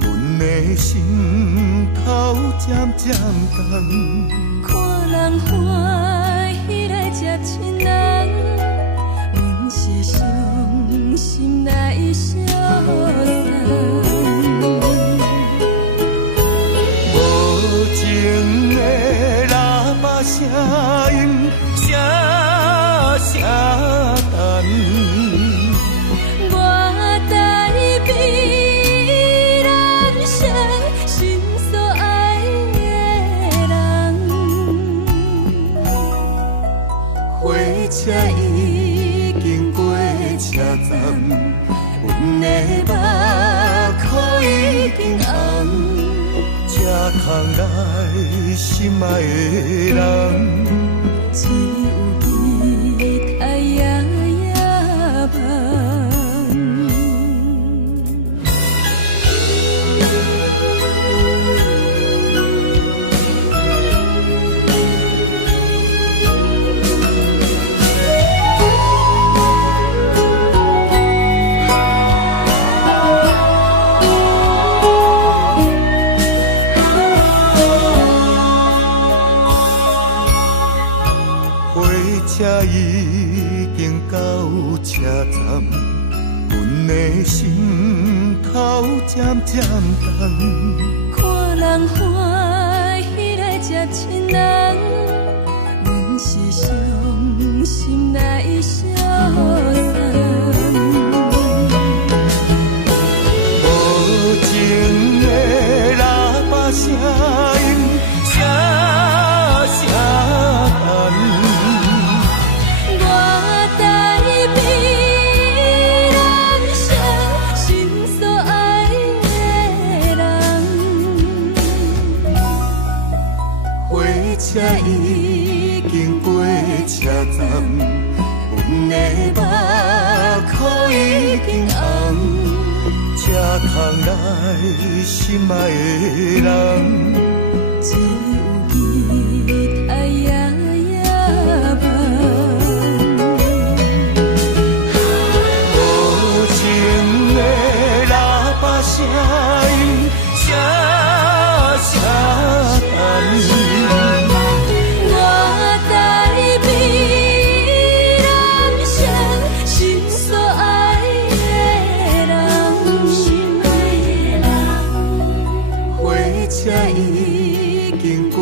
阮的心头渐渐重。看人欢喜来接亲人，阮是伤心来相送。无情的喇叭声音，声声等。我代悲人写心所爱的人，火车已经过车站，阮的目眶已经红。这空来心爱的人，只有期待夜夜梦。车已经到车站，阮的心头渐渐重。看人欢喜来接亲人，阮是伤心来相送。无情的喇叭声音，声声等。车已经过车站，阮的目眶已经红。这空来心爱的人，只有期待夜夜梦。无情的喇叭声音，声声等。车已经过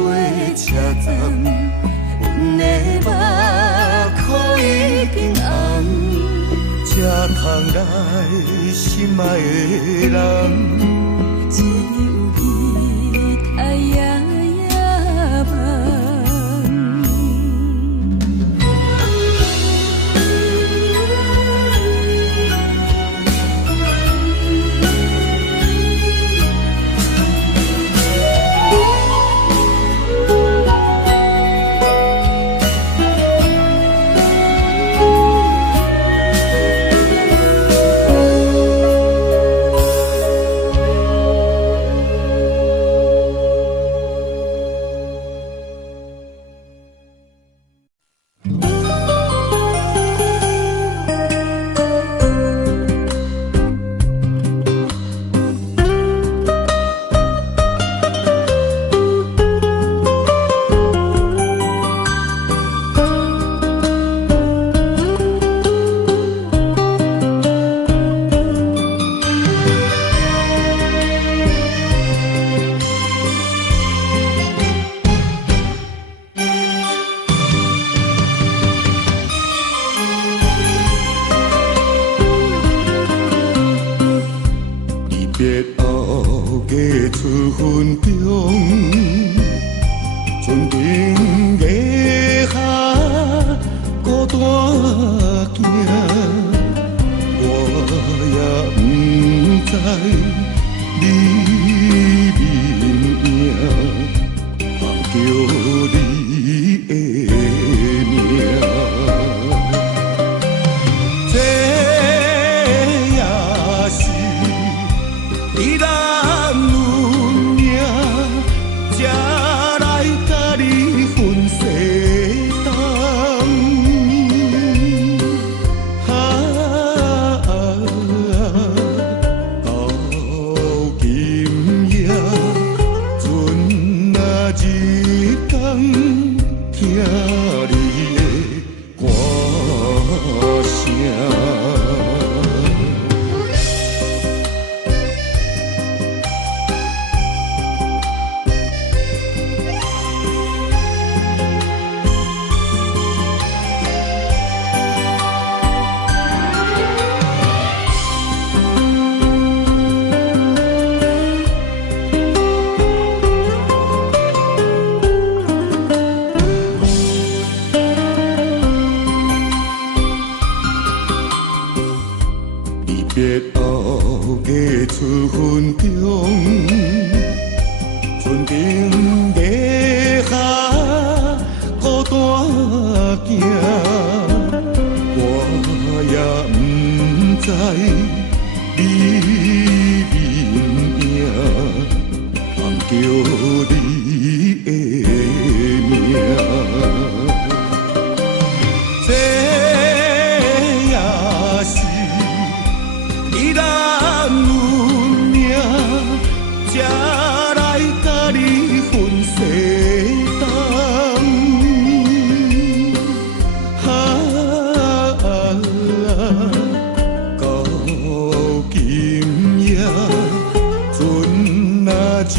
车站，阮的目眶已经红。这空来心爱的人，只有期待夜夜梦。别后嫁出份中，船顶月下孤单行，我也不知你面影，放叫你的名。这也是你咱运命，才来甲你分世东。到云中，船顶月下孤单行，我也不知你面影，通叫你的名。才来甲你分西东，到今夜船若只